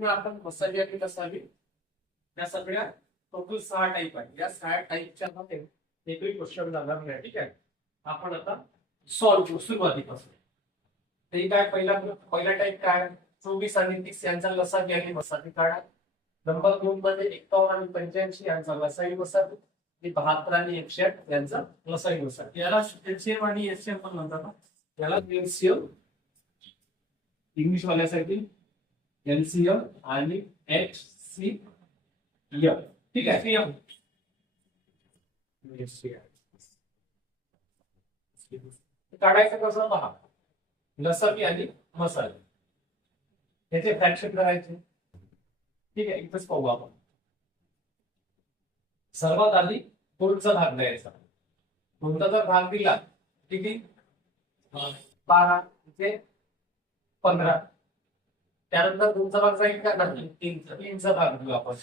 किंवा आपण मसाली आणि लसावी या सगळ्या टोटल सहा टाईप आहेत. या सहा टाईपच्या मध्ये एकही क्वेश्चन लागणार नाही. ठीक आहे? आपण आता सॉल्व्ह करू. सुरुवातीपासून. ते काय पहिला पहिला टाईप काय? चोवीस आणि तीस यांचा लसावी आणि मसाली काढा. नंबर दोन मध्ये एकावन्न आणि पंच्याऐंशी यांचा लसावी मसाली आणि बहात्तर आणि एकशे आठ यांचा लसाही मसाली याला एलसीएम आणि एससीएम पण म्हणतात ना. याला एलसीएम इंग्लिश वाल्यासाठी एलसीएम आणि एच सी एम ठीक आहे. काढायचं कसं पहा? लसणी आणि मसाले. याचे फ्रॅक्शन करायचे. ठीक आहे इथंच पाहू आपण. सर्वात आधी दोनचा भाग द्यायचा? दोनचा जर भाग दिला किती? बारा ते पंधरा. त्यानंतर तुमचा भाग जाईल का? नाही तीनचा. तीनचा भाग देऊ आपण.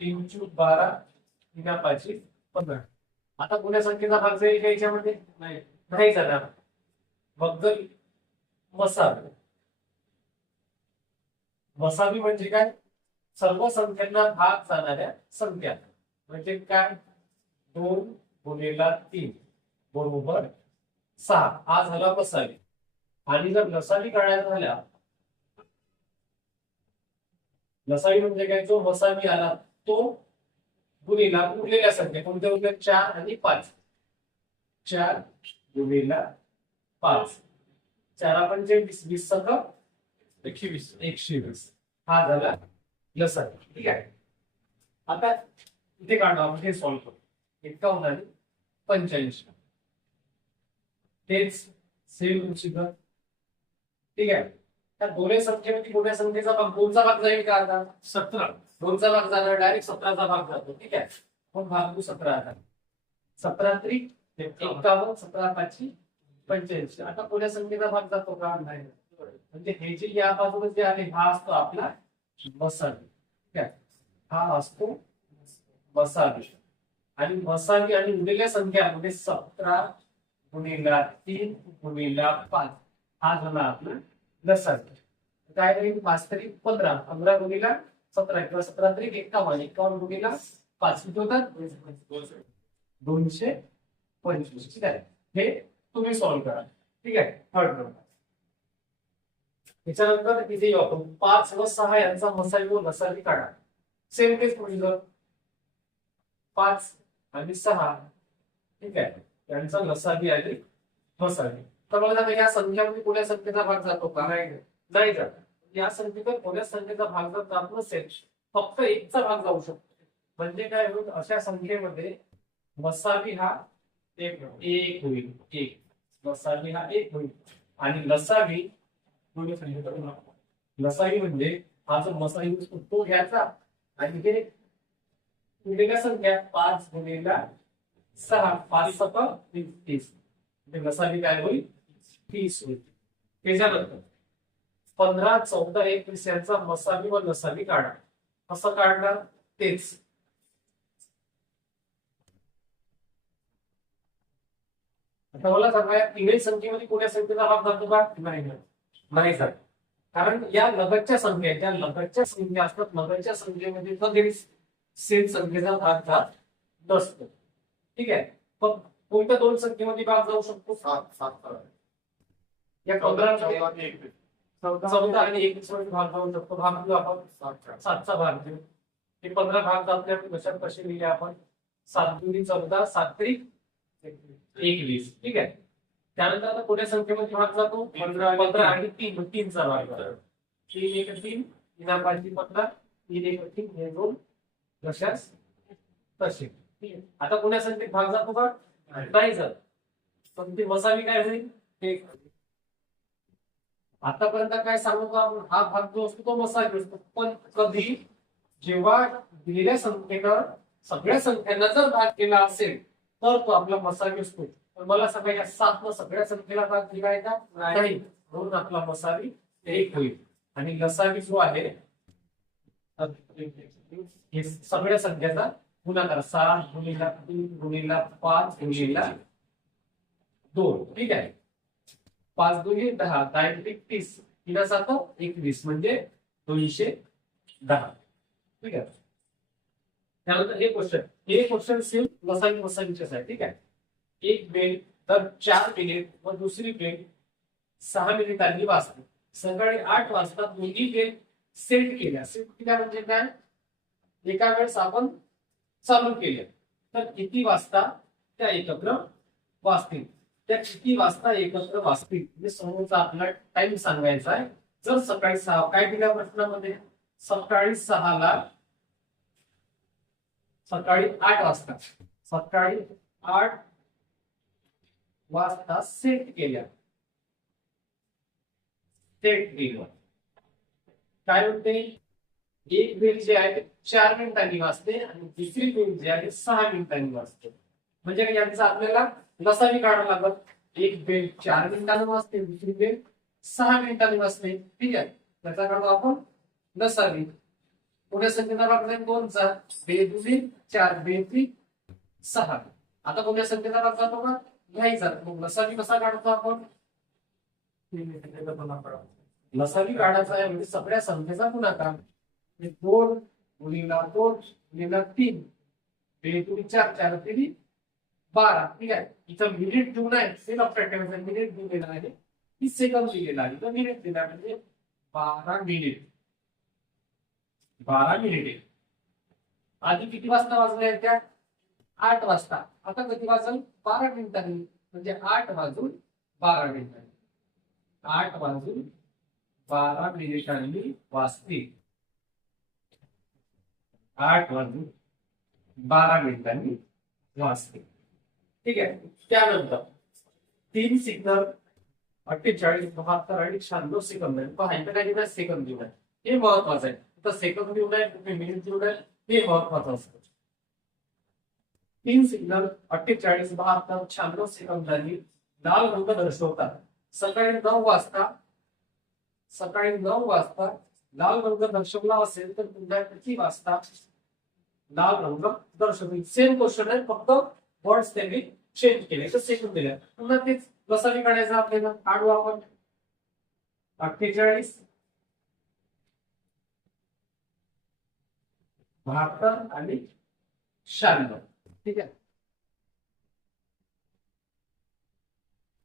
तीन चू बारा तीन पाचशे पंधरा. आता पुण्या संख्येचा भाग जाईल का याच्यामध्ये? नाही. नाही जाणार. मग जर मसावी मसावी म्हणजे काय? सर्व संख्यांना भाग जाणाऱ्या संख्या. म्हणजे काय? दोन गुणिला तीन. बरोबर सहा. हा झाला मसावी आणि जर लसावी काढायला झाल्या लसावी म्हणजे काय? जो वसावी आला तो गुणीला उरलेल्या संख्या कोणत्या उरल्या चार आणि पाच. चार गुणीला पाच. चार म्हणजे वीस वीस सह एकशे वीस एकशे वीस हा झाला लसा ठीक आहे. आता इथे काढू आपण हे सॉल्व्ह करू. इतका होणार पंच्याऐंशी. तेच सेम प्रोसिजर ठीक आहे. त्या दोन्ही संख्येमध्ये कोणत्या संख्येचा भाग दोनचा भाग जाईल का आता? सतरा. दोनचा भाग जाणार डायरेक्ट सतराचा भाग जातो ठीक आहे? मग भाग तू सतरा आता. सतरा त्रिक एकावन्न सतरा पाचशे पंच्याऐंशी आता कोण्या संख्येचा भाग जातो का? नाही. म्हणजे हे जे या बाजूला जे आहे हा असतो आपला मसाली. ठीक आहे? हा असतो मसाली. आणि मसाली आणि उरलेल्या संख्या म्हणजे सतरा गुणिला तीन गुणिला पाच. हा झाला आपला लसाली काय राहील पाच तरी पंधरा. पंधरा गुणीला सतरा. किंवा सतरा तरी एकावन्न. एकावन्न गुणीला पाच. किती होतात? दोनशे पंचवीस. ठीक आहे? हे तुम्ही सॉल्व्ह करा. ठीक आहे? थर्ड क्रमांक त्याच्यानंतर इथे येऊ आपण पाच व सहा यांचा मसाली व नसावी काढा. सेम केस प्रोसिजर पाच आणि सहा. ठीक आहे? यांचा नसावी आणि मसावी तर मला सांगा या संख्यामध्ये कोण्या संख्येचा भाग जातो का? नाही. जात. या संख्येत कोण्या संख्येचा भाग जर जात नसेल फक्त एकचा भाग जाऊ शकतो. म्हणजे काय होईल? अशा संख्येमध्ये मसावी हा एक एक होईल. एक. लसावी हा एक होईल. आणि लसावी लसावी म्हणजे हा जो मसावी असतो तो घ्यायचा आणि हे गुणिलेल्या संख्या पाच गुणिला सहा पाच सत तीस. म्हणजे लसावी काय होईल? तीस होईल. त्याच्यानंतर पंधरा चौदा एकवीस यांचा मसावी व लसाबी काढा. कसं काढणार? तेच. आता मला सांगा तिन्ही संख्येमध्ये कोण्या संख्येचा भाग जातो का? नाही नाही जात. कारण या लगतच्या संख्या ज्या लगतच्या संख्या असतात. लगतच्या संख्येमध्ये कधीच सेम संख्येचा भाग जात नसतो. ठीक आहे? पण कोणत्या दोन संख्येमध्ये भाग जाऊ शकतो? या पंधरा चौदा आणि एकवीसमध्ये भाग जाऊ शकतो. भाग घेऊ आपण. सातचा भाग घेऊ हे पंधरा भाग जातले कशात कसे लिहिले आपण? सात दुनी चौदा सात एकवीस. ठीक आहे. त्यानंतर आता कोणत्या संख्येमध्ये भाग जातो. पंधरा आणि पंधरा आणि तीन. तीनचा भाग तीन एक तीन. तीन पाचशे पंधरा तीन एक तीन. हे दोन. तशाच. तसे. आता कोण्या संख्येत भाग जातो का? नाही. जात. पण ती मसाली काय होईल? एक आतापर्यंत काय सांगू का? आपण हा भाग जो असतो तो मसाज असतो. पण कधी जेव्हा दिलेल्या संख्येनं सगळ्या संख्यांना जर भाग केला असेल तर तो आपला मसाली असतो. पण मला सगळ्या सात सगळ्या संख्येला भाग दिला आहे का? नाही. म्हणून आपला मसावी एक होईल. आणि लसावी जो आहे हे सगळ्या संख्याचा गुणाकार. सात गुणिला तीन गुणिला पाच गुणिला दोन. ठीक आहे? पाच दोन्ही दहा दहा एक तीस. तीन सात एकवीस म्हणजे दोनशे दहा. ठीक आहे? त्यानंतर हे क्वेश्चन हे क्वेश्चन सेम लसावी मसावीचेच आहे ठीक आहे? एक बेल तर चार मिनिट व दुसरी बेल सहा मिनिटांनी वाजते सकाळी आठ वाजता दोन्ही बेल सेट केल्या. सेट केल्या म्हणजे काय? एका वेळेस आपण चालू केल्या. तर किती वाजता त्या एकत्र वाचतील त्या किती वाजता एकत्र वाचतील? म्हणजे समोरचा आपला टाइम सांगायचा आहे. जर सकाळी सहा काय दिल्या प्रश्नामध्ये? सकाळी सहाला सकाळी आठ वाजता. सकाळी आठ वाजता सेट केल्या. सेट केलं. काय होते? एक बेल जे आहे ते चार मिनिटांनी वाजते आणि दुसरी बेल जी आहे सहा मिनिटांनी वाजते. म्हणजे यांचा आपल्याला लसावी काढावं लागत एक बेल चार मिनिटांनी वाजते दुसरी बेल सहा मिनिटांनी वाजते ठीक आहे. त्याचा काढतो आपण लसावी पुढे संख्येचा भाग जाईल दोनचा बे दुसरी चार बेल ती सहा. आता पुढे संख्येचा भाग जातो का? घ्यायचा मग लसावी कसा काढतो आपण? लसावी काढायचा आहे म्हणजे सगळ्या संख्येचा गुणाकार. दोन गुणिला दोन गुणिला तीन. बे तुम्ही चार चार तेरी बारा ठीक आहे? इथं मिनिट देऊन आहे ते लक्षात ठेवायचं मिनिट दिलेला आहे. की सेकंद दिलेला आहे. इथं मिनिट दिला म्हणजे बारा मिनिट बारा मिनिटे आधी किती वाजता वाजले आहेत त्या आठ वाजता. आता किती वाजल बारा मिनिटांनी. म्हणजे आठ वाजून बारा मिनिटांनी. आठ वाजून बारा मिनिटांनी वाजतील आठ वाजून बारा मिनिटांनी वाजतील ठीक आहे त्यानंतर तीन सिग्नल अठ्ठेचाळीस, बहात्तर आणि शहाण्णव सेकंद आहे. पहा, इथं काही नाही सेकंद आहे हे महत्वाचं आहे. तर सेकंद आहे मिनिट आहे, हे महत्वाचं तीन सिग्नल अठ्ठेचाळीस, बहात्तर, शहाण्णव लाल रंग दर्शवतात. सकाळी नऊ वाजता, सकाळी नऊ वाजता लाल रंग दर्शवला असेल तर किती वाजता? लाल रंग दर्शवतील सेम क्वेश्चन आहे, फक्त वर्ड्स त्यांनी चेंज केले. तर सेकून दिल्या. पुन्हा तेच लसावी काढायचं आपल्याला. काढू आपण. अठ्ठेचाळीस. बहात्तर आणि शहाण्णव. ठीक आहे?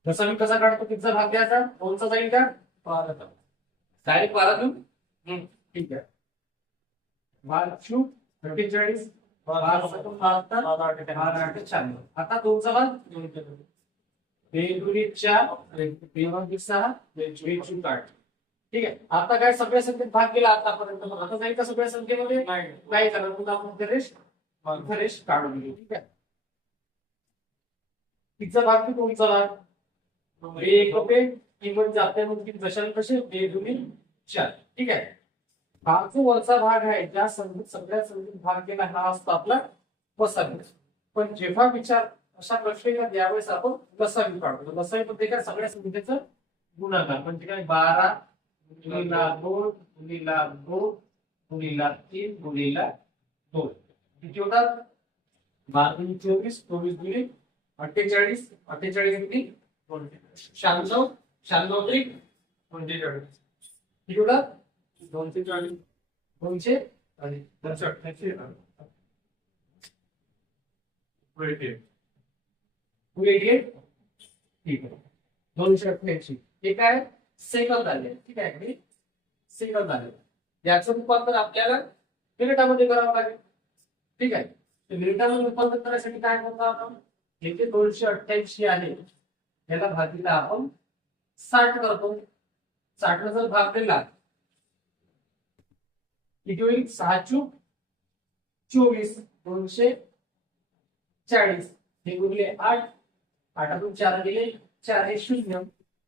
जसा मी कसा काढतो तिथचा भाग द्यायचा. कोणचा जाईल का? बाराचा डायरेक्ट पारा देऊ हम्म, ठीक आहे. मार्च शू अठ्ठेचाळीस. आता बेलगुडी आठ ठीक आहे. आता काय सगळ्या संख्येत भाग गेला आतापर्यंत? आता जाईल का सगळ्या संख्येमध्ये नाही. झालं मग आपण गणेश काढून घेऊ. ठीक आहे. तिचा भाग की दोनचा भाग? एक रुपये किंमत जाते मग किती दशांश कसे बेदुनी चार ठीक आहे. हा जो वरचा भाग आहे ज्या संख्येत सगळ्या संधीत भाग केला हा असतो आपला वसावी पण जेव्हा विचार अशा प्रश्न द्यावेळेस यावेळेस आपण लसावी काढतो. लसावी मध्ये म्हणजे काय? सगळ्या संख्येचं गुणाकार म्हणजे काय? बारा गुणीला दोन गुणीला दोन गुणीला तीन गुणीला दोन. किती होतात? बारा गुणी चोवीस चोवीस गुणी अठ्ठेचाळीस अठ्ठेचाळीस गुणी शहाण्णव शहाण्णव त्रिक पंचेचाळीस किती होतात? दोनशे चाळीस. दोनशे? दोनशे अठ्ठ्याऐंशी टू एटी एट ठीक आहे. दोनशे अठ्ठ्याऐंशी. हे काय? सेकंद आले ठीक आहे हे सेकंद आले याचं रूपांतर आपल्याला मिनिटामध्ये करावं लागेल. ठीक आहे. मिनिटामध्ये रूपांतर करण्यासाठी काय करतो आपण? येथे दोनशे अठ्ठ्याऐंशी आहे याला भागीला आपण साठ करतो. साठला जर भाग दिला किती होईल? सहा चूक. चोवीस दोनशे चाळीस. हे गुणले आठ. आठातून चार गेले. चार हे शून्य.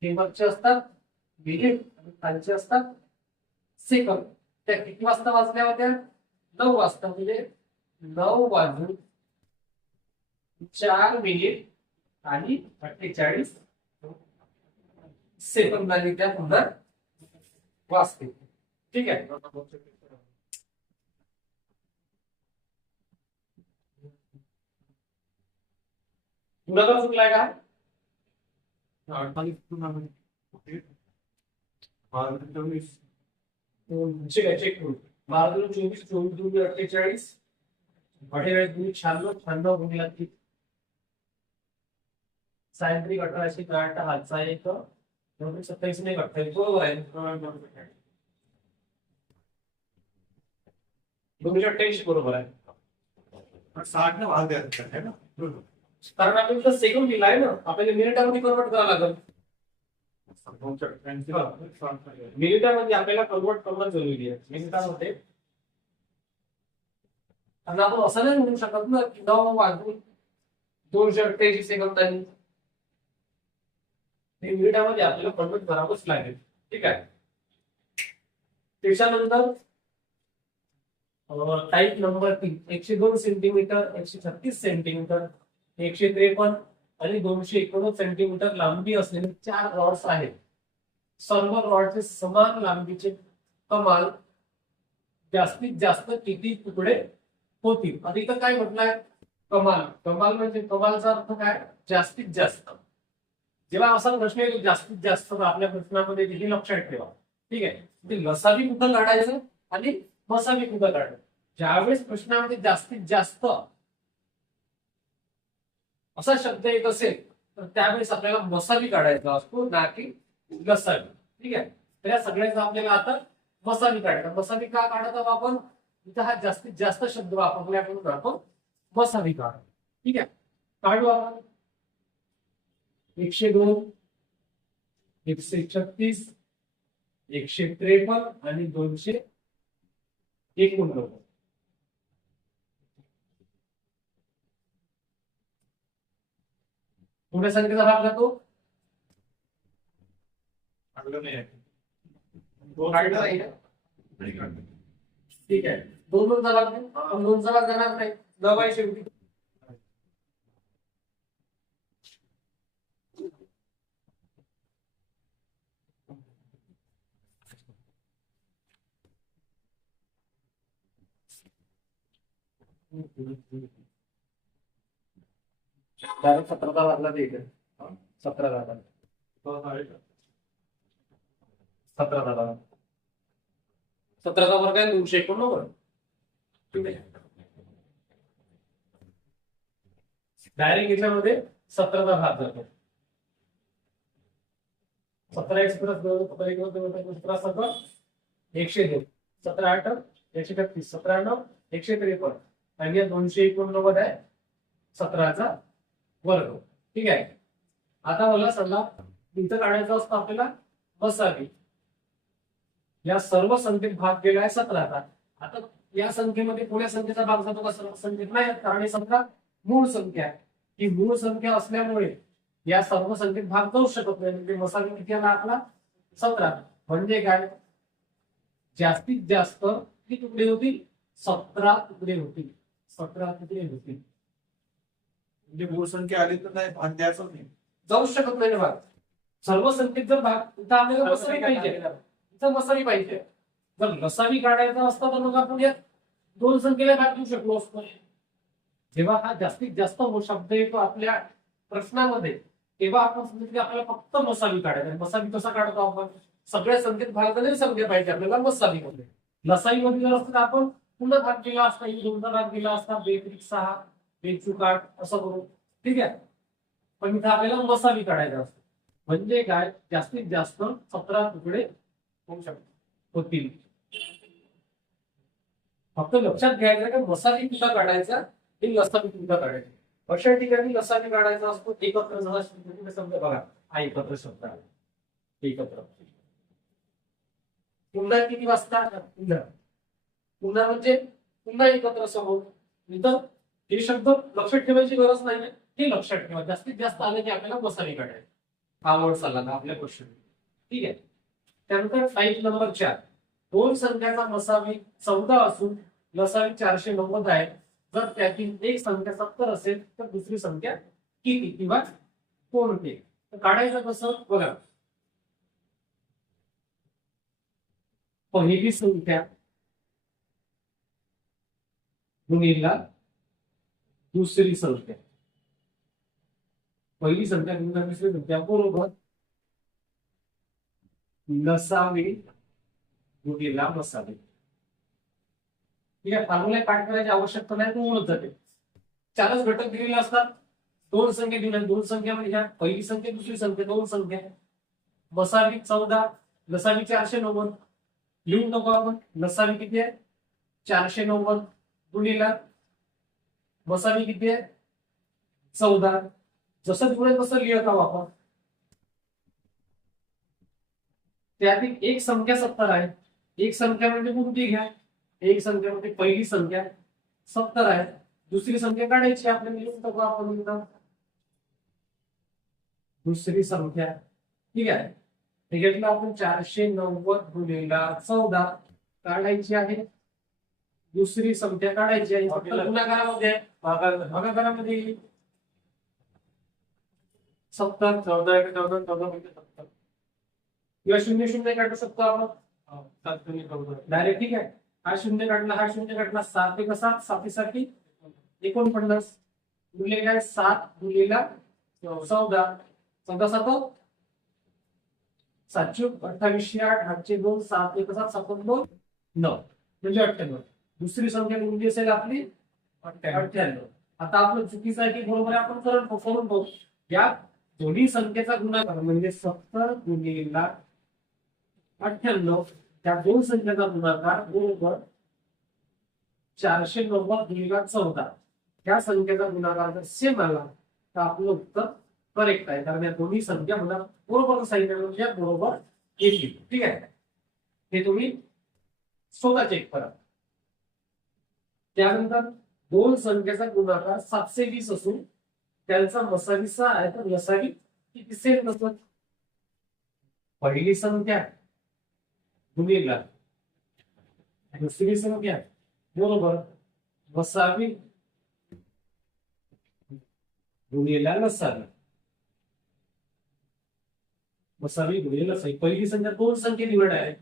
हे वरचे असतात. मिनिट आणि खालचे असतात. सेकंद. त्या किती वाजता वाजल्या होत्या? नऊ वाजता. म्हणजे नऊ वाजून चार मिनिट आणि अठ्ठेचाळीस सेकंदाने त्या पुन्हा वाजते ठीक आहे? गुणाकार चुकलाय का? चोवीस चेक करू. बारा दोन चोवीस चोवीस दोन अठ्ठेचाळीस. अठ्ठेचाळीस दोन शहाण्णव शहाण्णव गुणिला तीन. सायंत्रिक अठराशे आठ हातचा एक. सत्तावीस नाही अठ्ठावीस. बरोबर आहे. दोनशे अठ्ठ्याऐंशी बरोबर आहे. पण साठ ने भाग द्यायचा ना? कारण आपण इथं सेकंड दिलाय ना. आपल्याला मिनिटामध्ये कन्वर्ट करावं लागेल. मिनिटामध्ये आपल्याला कन्वर्ट करणं जरुरी आहे. मिनिटामध्ये आणि आपण असं नाही म्हणू शकत ना की वाजून दोनशे अठ्ठ्याऐंशी सेकंदांनी ते मिनिटामध्ये आपल्याला कन्वर्ट करावंच लागेल. ठीक आहे? त्याच्यानंतर टाईप नंबर तीन. एकशे दोन सेंटीमीटर एकशे छत्तीस सेंटीमीटर एकशे त्रेपन्न आणि दोनशे एकोणीस सेंटीमीटर लांबी असलेले चार रॉड्स आहेत. सर्व रॉडचे समान लांबीचे कमाल जास्तीत जास्त किती तुकडे होतील? आणि इथं काय म्हटलंय? कमाल. कमाल म्हणजे कमालचा अर्थ काय? जास्तीत जास्त. जेव्हा असा प्रश्न येतो जास्तीत जास्त आपल्या प्रश्नामध्ये हे लक्षात ठेवा. ठीक आहे? म्हणजे ते लसावी कुठं काढायचं आणि मसावी कुठं काढायचं? ज्यावेळेस प्रश्नामध्ये जास्तीत जास्त असा शब्द येत असेल तर त्यावेळेस आपल्याला मसावी काढायचा असतो ना की लसावी ठीक आहे? तर या सगळ्यांचा आपल्याला आता मसावी काढायचा. मसावी का काढत आहोत आपण? इथं हा जास्तीत जास्त शब्द वापरल्या म्हणून आपण मसावी काढ. ठीक आहे? काढू आपण. एकशे दोन एकशे छत्तीस एकशे त्रेपन्न आणि दोनशे एकोणनव्वद. पुढे संख्येचा भाग जातो? ठीक आहे. दोन दोन जबाब दोन जबाब जाणार नाही. दबाई शेवटी. डायरेक्ट सतराचा लागला ते इथे. सतरा का? सतरा झाला. सतराचा वर्ग आहे दोनशे एकोणनव्वद. ठीक आहे डायरेक्ट याच्यामध्ये सतराचा भाग जातो. सतरा एक्सप्रेस सतरा एक्सप्रेस सतरा सतरा. एकशे दोन. सतरा आठ एकशे छत्तीस. सतरा नऊ एकशे त्रेपन्न. आणि या दोनशे एकोणनव्वद आहे सतराचा वर्ग ठीक आहे. आता मला सल्ला इथं काढायचं असतं आपल्याला वसावी. या सर्व संख्येत भाग केला आहे सतराचा. आता या संख्येमध्ये कोण्या संख्येचा भाग जातो का? सर्व संख्येत नाही कारण ही संख्या मूळ संख्या आहे. ही मूळ संख्या असल्यामुळे या सर्व संख्येत भाग जाऊ शकत नाही. म्हणजे वसावी किती आला आपला? सतरा. म्हणजे काय? जास्तीत जास्त किती तुकडे होतील? सतरा तुकडे होतील. सतरा तुकडे होतील. म्हणजे मूळ संख्या आली तर नाही भाग द्यायचं नाही. जाऊ शकत नाही भाग सर्व संख्येत जर भाग इथं आपल्याला मसावी पाहिजे. इथं मसावी पाहिजे. जर लसावी काढायचा असता तर मग आपण या दोन संख्येला भाग देऊ शकलो असतो. जेव्हा हा जास्तीत जास्त शब्द येतो आपल्या प्रश्नामध्ये तेव्हा आपण समजतो की आपल्याला फक्त मसावी काढायचा. मसावी कसा काढतो आपण? सगळ्या संख्येत भाग तरी संख्या पाहिजे आपल्याला मसावी मध्ये लसावी मध्ये जर असतं तर आपण पुन्हा भाग दिला असता दोनदा भाग दिला असता बेत्रिक सहा बेंचू आठ असं करू. ठीक आहे? पण इथं आपल्याला मसाली काढायचा असतो म्हणजे काय? जास्तीत जास्त सतरा तुकडे होऊ शकतात. होतील. फक्त लक्षात घ्यायचं का मसाली कुठं काढायचा? हे लसावी कुठं काढायची? अशा ठिकाणी लसावी काढायचा असतो. एकत्र झाला शब्द समजा बघा. हा एकत्र शब्द आहे. एकत्र. पुन्हा किती वाजता? पुन्हा. पुन्हा म्हणजे पुन्हा एकत्र समोर. इथं हे शब्द लक्षात ठेवायची गरज नाही. हे लक्षात ठेवा. जास्तीत जास्त आले की आपल्याला मसाली हा आवड चालला ना आपल्या क्वेश्चन ठीक आहे? त्यानंतर टाईप नंबर चार. दोन संख्याचा मसावी चौदा असून लसावी चारशे नव्वद आहे. जर त्यातील एक संख्या सत्तर असेल तर दुसरी संख्या किती किंवा कोणते? तर काढायचं कसं? बघा. पहिली संख्या गुणिला दुसरी संख्या पहिली संख्या दुसरी संख्या बरोबर. लसावी गुणिला मसावी ठीक आहे फॉर्म्युला पाठ करायची आवश्यकता नाही तो उडत जाते. चारच घटक दिलेले असतात. दोन संख्या दिल्या दोन संख्या म्हणजे ह्या पहिली संख्या दुसरी संख्या दोन संख्या. बसावी चौदा लसावी चारशे नव्वद. लिहून नको आपण. लसावी किती आहे? चारशे नव्वद. गुणीला बसावी किती आहे? चौदा. जसं जुळे तसं एक संख्या सत्तर आहे. एक संख्या घ्या? एक संख्या म्हणजे संख्या. सत्तर आहे. दुसरी संख्या काढायची आपल्याला. दुसरी संख्या. ठीक हे घेतलं आपण चारशे नव्वद गुणिला चौदा काढायची दुसरी संख्या काढायची आहे. फक्त गुणाकारामध्ये आहे. भागाकारामध्ये. सत्तर चौदा एक चौदा चौदा म्हणजे सत्तर. किंवा शून्य शून्य काढू शकतो आपण. हा, सात शून्य चौदा. डायरेक्ट ठीक आहे. हा शून्य काढला हा शून्य काढला सात एक सात सातीसाठी एकोणपन्नास. गुणिले काय? सात गुणिला चौदा. चौदा सात सातशे अठ्ठावीसशे आठ आठशे दोन सात एक सात सात दोन नऊ. म्हणजे अठ्ठ्याण्णव. दुसरी संख्या कोणती असेल आपली? अठ्ठ्याण्णव. आता आपलं चुकीचं आहे की बरोबर आपण करून करून बघू. या दोन्ही संख्येचा गुणाकार म्हणजे सत्तर गुणिला अठ्ठ्याण्णव. त्या दोन संख्येचा गुणाकार बरोबर चारशे नव्वद गुणिला चौदा. त्या संख्येचा गुणाकार जर सेम आला तर आपलं उत्तर करेक्ट आहे. कारण या दोन्ही संख्या मला बरोबर सांगितल्या म्हणजे बरोबर येतील. ठीक आहे? हे तुम्ही स्वतः चेक करा. त्यानंतर दोन संख्येचा गुणाकार सातशे वीस असून त्यांचा मसाविसा आहे तर लसावी किती सेम नसत? पहिली संख्या गुणिला. दुसरी संख्या बरोबर वसावी गुणिला नसावी वसावी गुणिला नसावी पहिली संख्या दोन संख्ये निवड. आहे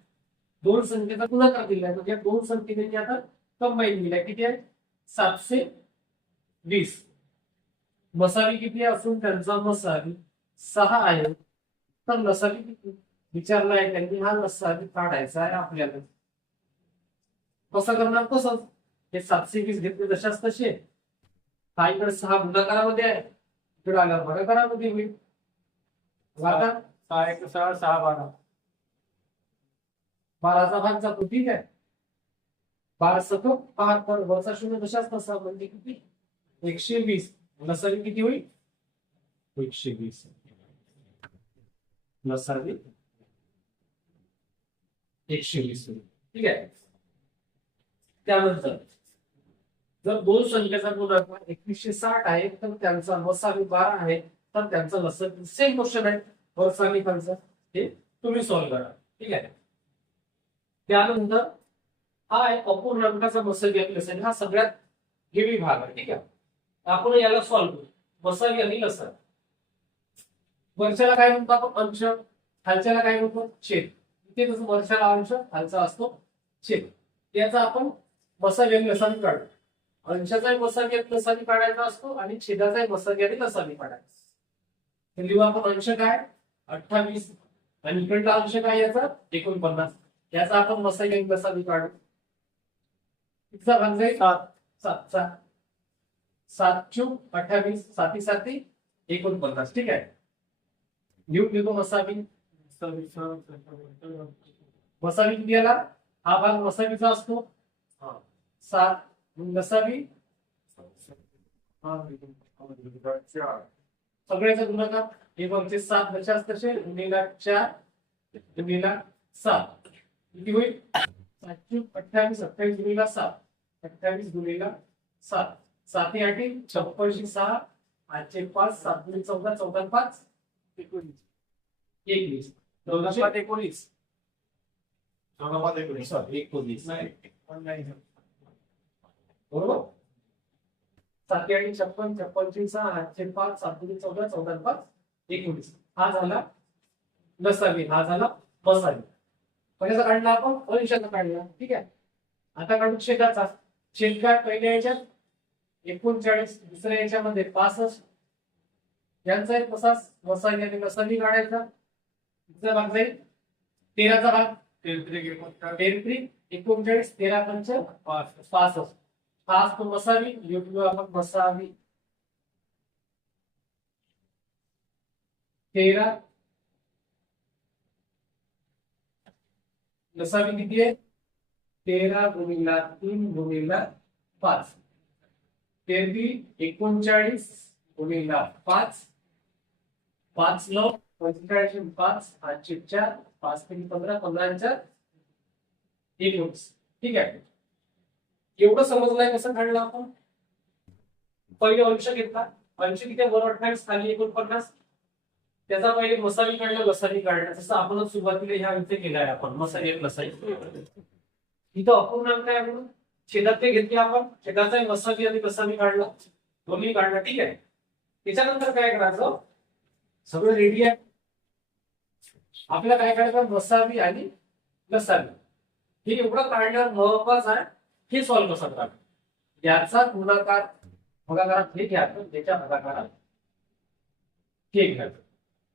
दोन संख्येचा गुणाकार आहे म्हणजे दोन संख्येने आता कंबाईन दिलाय किती आहे? सातशे वीस. मसावी किती असून त्यांचा मसावी सहा आहे. तर लसावी किती? विचारला आहे त्यांनी. हा लसावी काढायचा आहे आपल्याला. कसं करणार तसंच हे सातशे वीस घेतले जशाच तसे हा इकडे सहा गुणाकारामध्ये आहे. इकडे आल्यावर भागाकारामध्ये होईल. भागाकार सहा एक सहा सहा बारा. बाराचा भाग जातो ठीक आहे. बारा सत पर वरचा शून्य तशाच तसा म्हणजे किती? एकशे वीस लसावी किती होईल? एकशे वीस लसावी एकशे वीस होईल. ठीक आहे? त्यानंतर जर दोन संख्येचा गुणाकार एकवीसशे साठ आहे तर त्यांचा वसावी बारा आहे तर त्यांचा लसावी सेम क्वेश्चन आहे. वरसावी हे तुम्ही सॉल्व्ह करा. ठीक आहे? त्यानंतर हा आहे अपूर्णांकाचा मसली आपल्यासाठी हा सगळ्यात हेवी भाग आहे ठीक आहे? आपण याला सॉल्व्ह करू. मसावी आणि लसा वर्षाला काय म्हणतो आपण? अंश. खालच्याला काय म्हणतो? छेद. इथे कसं वर्षाला अंश खालचा असतो छेद. त्याचा आपण मसावी आणि लसावी काढू. अंशाचाही मसावी आणि लसावी काढायचा असतो आणि छेदाचाही मसावी आणि लसावी काढायचा लिहू आपण अंश काय? अठ्ठावीस. आणि इकडला अंश काय याचा? एकोणपन्नास. याचा आपण मसाई आणि लसावी काढू. भाग जाईल? सात. सात सात. सात चूक अठ्ठावीस साती साती एकोणपन्नास. ठीक आहे? लिहून घेतो मसावी मसावी किती आला? हा भाग मसावीचा असतो. सात. चार सगळ्याचा गुणाकार. वरचे सात दशास तसे गुन्हेगार चार गुन्हेगार सात. किती होईल? सातशे अठ्ठावीस अठ्ठावीस गुन्हेगार सात. अठ्ठावीस गुन्हेगार सात. साती आठी छप्पनशे सहा आठशे पाच सात चौदा चौदा पाच एकोणीस. एकवीस. चौदा पाच एकोणीस. चौदा पाच एकोणीस. एकोणीस. बरोबर? साती आठी छप्पन छप्पनशे सहा आठशे पाच सात चौदा चौदा पाच एकोणीस. हा झाला लसावी हा झाला मसावी. कशाचा काढला आपण अंशाचा काढला. ठीक आहे? आता काढू छेदाचा छेद काय पहिल्या याच्यात एकोणचाळीस दुसऱ्या याच्यामध्ये पासष्ट. यांचा एक तसाच मसावी आणि लसावी काढायचा. तिचा भाग जाईल. तेराचा भाग. तेहतीस एकोणचाळीस एकोणचाळीस तेरा पंच पासष्ट. पाच तो बसावी योग्य आपण बसावी तेरा लसावी किती आहे? तेरा गुणिला तीन गुणिला पाच. तेरवी एकोणचाळीस गुणिला पाच. पाच नऊ पंचेचाळीस पाच आठशे चार पाच तीन पंधरा पंधरा चार. एकोणीस. ठीक आहे. एवढं समजलंय कसं काढलं आपण? पहिले अंश घेतला. अंश किती वर अठ्ठावीस खाली एकोणपन्नास. त्याचा पहिले मसाली काढला लसावी काढलं. जसं आपण सुरुवातीला ह्या इथे केलाय आपण मसाई लसाई लसावी इथं अपूर्णांक काय म्हणून? छेदातले घेतले आपण. छेदाचा मसाबी आणि लसावी काढला. दोन्ही काढला ठीक आहे. त्याच्यानंतर काय करायचं? सगळं रेडी आहे. आपल्याला काय करायचं? मसावी आणि लसावी हे एवढं काढल्यावर महत्वाचं आहे हे सॉल्व्ह कसं करा याचा गुणाकार भागाकारात हे घ्यायचं त्याच्या भागाकारात हे घ्यायचं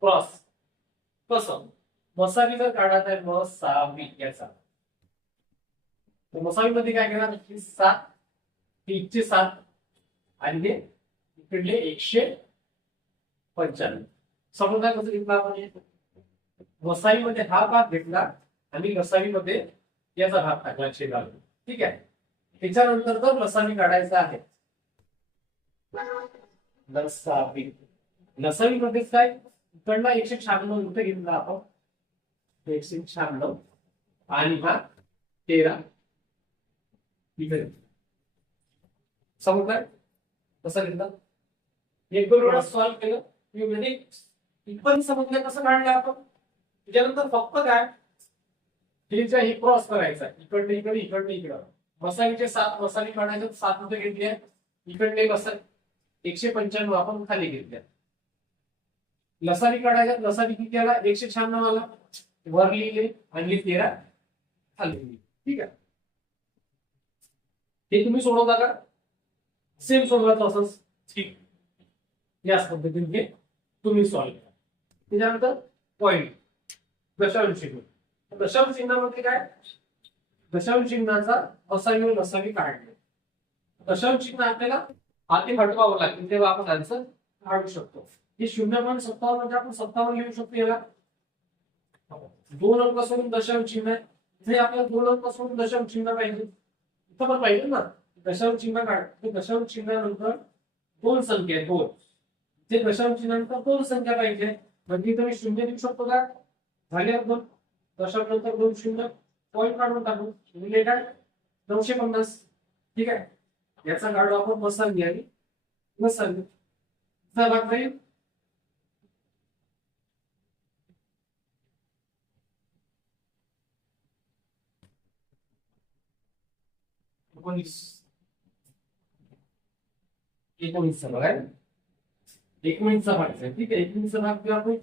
प्लस. कसं मसावी जर काढायचा आहे मसावी याचा. तर मसावीमध्ये काय करणार सात तीनशे सात. आणि हे इकडले एकशे पंच्याण्णव. समजा कसं घेतला वसाईमध्ये हा. भाग घेतला आणि लसावीमध्ये याचा भाग टाकला शेगाव. ठीक आहे? त्याच्यानंतर तर लसावी काढायचा आहे. लसावी लसावी काय? इकडला एकशे शहाण्णव इथे घेतला आपण. एकशे शहाण्णव. आणि हा तेरा. इकडे. समजलाय कसा घेतला. एक दोन वेळा सॉल्व्ह केलं. म्हणजे पण समजलं कसं काढलं आपण? त्याच्यानंतर फक्त काय? हिच्या हे क्रॉस करायचा इकडे इकडे इकडे इकडं. मसालीचे सात मसाले काढायचे सात रुपये घेतले इकडले मसाले एकशे पंच्याण्णव आपण खाली घेतल्या लसारी काढायचा लसारी किती आला एकशे शहाण्णव आला. वर लिहिले आणि तेरा. खाली लिहिले. ठीक आहे. हे तुम्ही सोडवता का? सेम सोडवायचं असंच. ठीक. याच पद्धतीने हे तुम्ही सॉल्व्ह करा. त्याच्यानंतर पॉइंट दशांश चिन्ह. दशांश चिन्हामध्ये काय? दशांश चिन्हाचा असावी नसावी काढणे. दशांश चिन्ह आपल्याला हाती हटवावं लागेल तेव्हा आपण आन्सर काढू शकतो. हे शून्य पण सत्तावन्न म्हणजे आपण सत्तावन्न लिहू शकतो याला. दोन अंक सोडून दशांश चिन्ह आहे. इथे आपल्याला दोन अंक सोडून दशांश चिन्ह पाहिजे. इथं पण पाहिजे ना. दशांश चिन्ह काढ. ते दशांश चिन्हानंतर दोन संख्या आहेत. दोन. ते दशांश चिन्हानंतर दोन संख्या पाहिजे. म्हणजे इथे मी शून्य देऊ शकतो का? झाले दोन. दशांश नंतर दोन शून्य. पॉईंट काढून टाकू. म्हणजे काय नऊशे पन्नास. ठीक आहे. याचा काढू आपण मसाली आणि मसाली. चला जाईल एकोणीस एकोणीसचा आहे एकोणीसचा भाग आहे ठीक आहे एकोणीसचा भाग किंवा आपण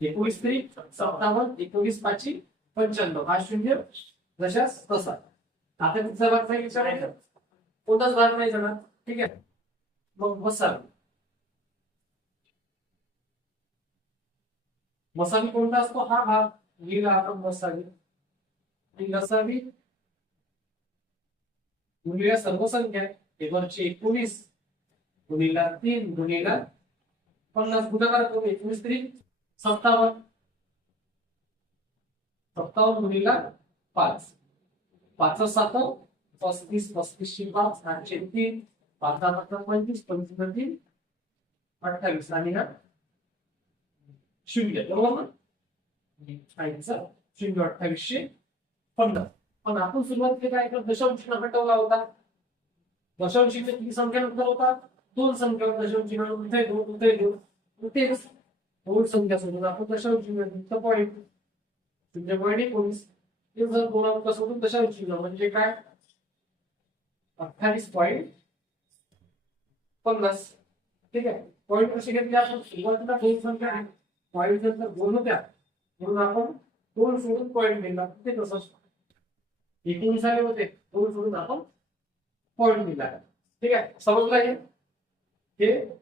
एकोणीस तरी सत्तावन्न एकोणीस पाचशे पंच्याण्णव हा शून्य जशास तसा आता तिचा भाग काय विचारायचा कोणताच भाग नाही जाणार ठीक आहे मग मसाल मसाली कोणता असतो हा भाग लिहिला आपण मसाली आणि लसावी गुणिला सर्व संख्या आहे एकोणीस गुणिला तीन गुणिला पन्नास. गुणाकार करून एकोणीस तरी सत्तावन्न. सत्तावन्न गुणिला पाच. पाच सात पस्तीस पस्तीसशे पाच आठशे तीन पाच दहा पंचवीस पंचवीस तीन अठ्ठावीस. आणि हा शून्य. बरोबर ना? शून्य अठ्ठावीसशे पन्नास. पण आपण सुरुवातीला काय करतो दशांश चिन्ह हटवला होता. दशांशी किती संख्या नंतर होता? दोन संख्या दशांशी चिन्ह इथे दोन इथे दोन. तेच दोन संख्या सोडून आपण दशांशी चिन्ह पॉईंट तुमच्या पॉईंट एकोणीस. ते जर दोन अंक सोडून दशांशी म्हणजे काय? अठ्ठावीस पॉईंट पन्नास. ठीक आहे? पॉईंट कसे घेतले आपण? सुरुवातीला दोन संख्या आहे पॉईंट नंतर दोन होत्या. म्हणून आपण दोन सोडून पॉईंट दिला ते तसंच. एकोणीस आले होते. दोन सोडून आपण पॉईंट दिला. ठीक आहे? समजलं हे? हे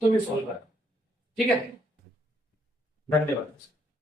तुम्ही सॉल्व्ह करा. ठीक आहे? धन्यवाद.